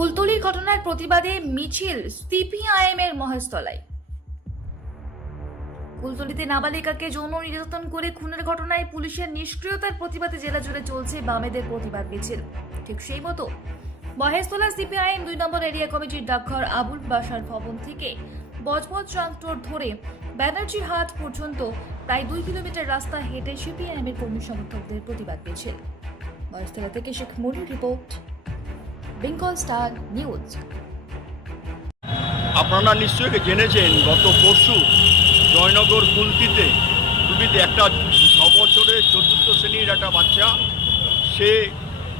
কুলতলির ঘটনার প্রতিবাদে মিছিল সিপিআইএম এর মহেশতলায়। কুলতলিতে নাবালিকাকে যৌন নির্যাতন করে খুনের ঘটনায় পুলিশের নিষ্ক্রিয়তার প্রতিবাদে জেলা জুড়ে চলছে বামেদের প্রতিবাদ মিছিল। ঠিক সেই মতো মহেশতলা সিপিআইএম 2 নম্বর এরিয়া কমিটির ডাকঘর আবুল বাসার ভবন থেকে বজবজ ট্রাক্টর ধরে ব্যানার্জি হাট পর্যন্ত প্রায় 2 কিলোমিটার রাস্তা হেঁটে সিপিআইএম এর কর্মী সমর্থকদের প্রতিবাদ মিছিল। মহেশতলা থেকে শেখ মনির রিপোর্ট, বেঙ্গল স্টার নিউজ। আপনারা নিশ্চয়ই জেনেছেন গত পরশু জয়নগর কুলতিতে একটা 9 বছরের 4th শ্রেণীর একটা বাচ্চা, সে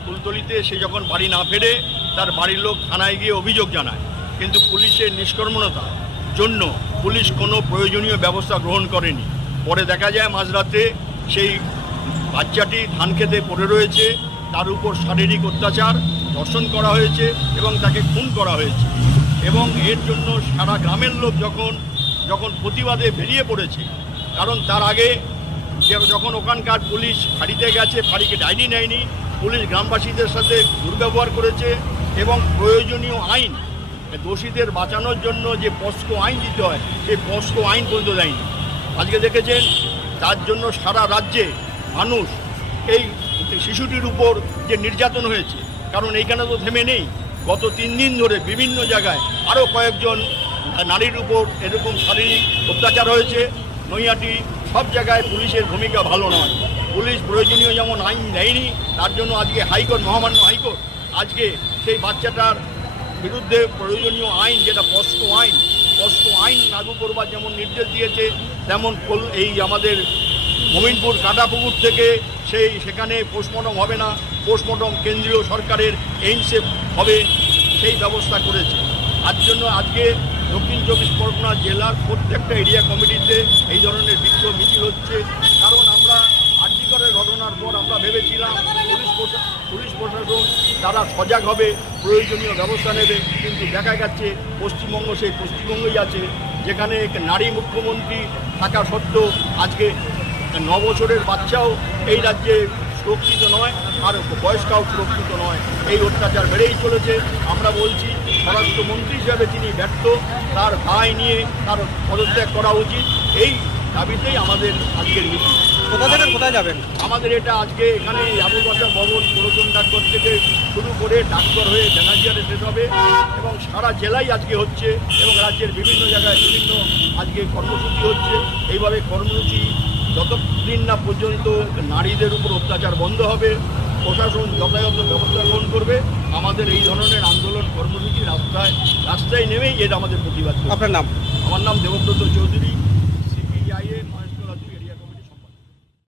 কুলতলিতে সে যখন বাড়ি না ফেরে তার বাড়ির লোক থানায় গিয়ে অভিযোগ জানায়, কিন্তু পুলিশের নিষ্কর্মণতার জন্য পুলিশ কোনো প্রয়োজনীয় ব্যবস্থা গ্রহণ করেনি। পরে দেখা যায় মাঝরাতে সেই বাচ্চাটি ধান খেতে পড়ে রয়েছে, তার উপর শারীরিক অত্যাচার, ধর্ষণ করা হয়েছে এবং তাকে খুন করা হয়েছে। এবং এর জন্য সারা গ্রামের লোক যখন প্রতিবাদে বেরিয়ে পড়েছে, কারণ তার আগে যখন ওখানকার পুলিশ ফাঁড়িতে গেছে, ফাঁড়িকে ডায়েরি নেয়নি, পুলিশ গ্রামবাসীদের সাথে দুর্ব্যবহার করেছে এবং প্রয়োজনীয় আইন দোষীদের বাঁচানোর জন্য যে পস্কো আইন দিতে হয় সেই পস্কো আইন পর্যন্ত দেয়নি। আজকে দেখেছেন তার জন্য সারা রাজ্যে মানুষ এই শিশুটির উপর যে নির্যাতন হয়েছে, কারণ এইখানে তো থেমে নেই, গত 3 দিন ধরে বিভিন্ন জায়গায় আরও কয়েকজন নারীর উপর এরকম শারীরিক অত্যাচার হয়েছে। নৈহাটি সব জায়গায় পুলিশের ভূমিকা ভালো নয়, পুলিশ প্রয়োজনীয় যেমন আইন দেয়নি, তার জন্য আজকে হাইকোর্ট, মহামান্য হাইকোর্ট আজকে সেই বাচ্চাটার বিরুদ্ধে প্রয়োজনীয় আইন, যেটা পস্কো আইন লাগু করবার যেমন নির্দেশ দিয়েছে, তেমন এই আমাদের মোমিনপুর কাটাপুকুর থেকে সেখানে পোস্টমর্টম হবে না, পোস্টমর্টম কেন্দ্রীয় সরকারের এইমসে হবে, সেই ব্যবস্থা করেছে। তার জন্য আজকে দক্ষিণ 24 পরগনা জেলার প্রত্যেকটা এরিয়া কমিটিতে এই ধরনের বিক্ষোভ মিছিল হচ্ছে। কারণ আমরা আরজিকরের ঘটনার পর আমরা ভেবেছিলাম পুলিশ প্রশাসন তারা সজাগ হবে, প্রয়োজনীয় ব্যবস্থা নেবে, কিন্তু দেখা যাচ্ছে পশ্চিমবঙ্গ সেই পশ্চিমবঙ্গই আছে, যেখানে নারী মুখ্যমন্ত্রী থাকা সত্ত্বেও আজকে 9 বছরের বাচ্চাও এই রাজ্যে সুরক্ষিত নয়, আর বয়স্কাও সুরক্ষিত নয়। এই অত্যাচার বেড়েই চলেছে। আমরা বলছি স্বরাষ্ট্রমন্ত্রী হিসাবে তিনি ব্যর্থ, তার দায় নিয়ে তার পদত্যাগ করা উচিত। এই দাবিতেই আমাদের আজকের মিছিল। কোথায় যাবেন? আমাদের এটা আজকে এখানে আবুল বাসার ভবন, পুরাতন ডাকঘর থেকে শুরু করে ডাকঘর হয়ে ব্যানার্জিয়ারে শেষ হবে এবং সারা জেলায় আজকে হচ্ছে এবং রাজ্যের বিভিন্ন জায়গায় বিভিন্ন আজকে কর্মসূচি হচ্ছে। এইভাবে কর্মসূচি যতদিন না পর্যন্ত নারীদের উপর অত্যাচার বন্ধ হবে, প্রশাসন যথাযথ ব্যবস্থা গ্রহণ করবে, আমাদের এই ধরনের আন্দোলন কর্মসূচি রাস্তায় নেমেই এটা আমাদের প্রতিবাদ। আপনার নাম? আমার নাম দেবব্রত চৌধুরী।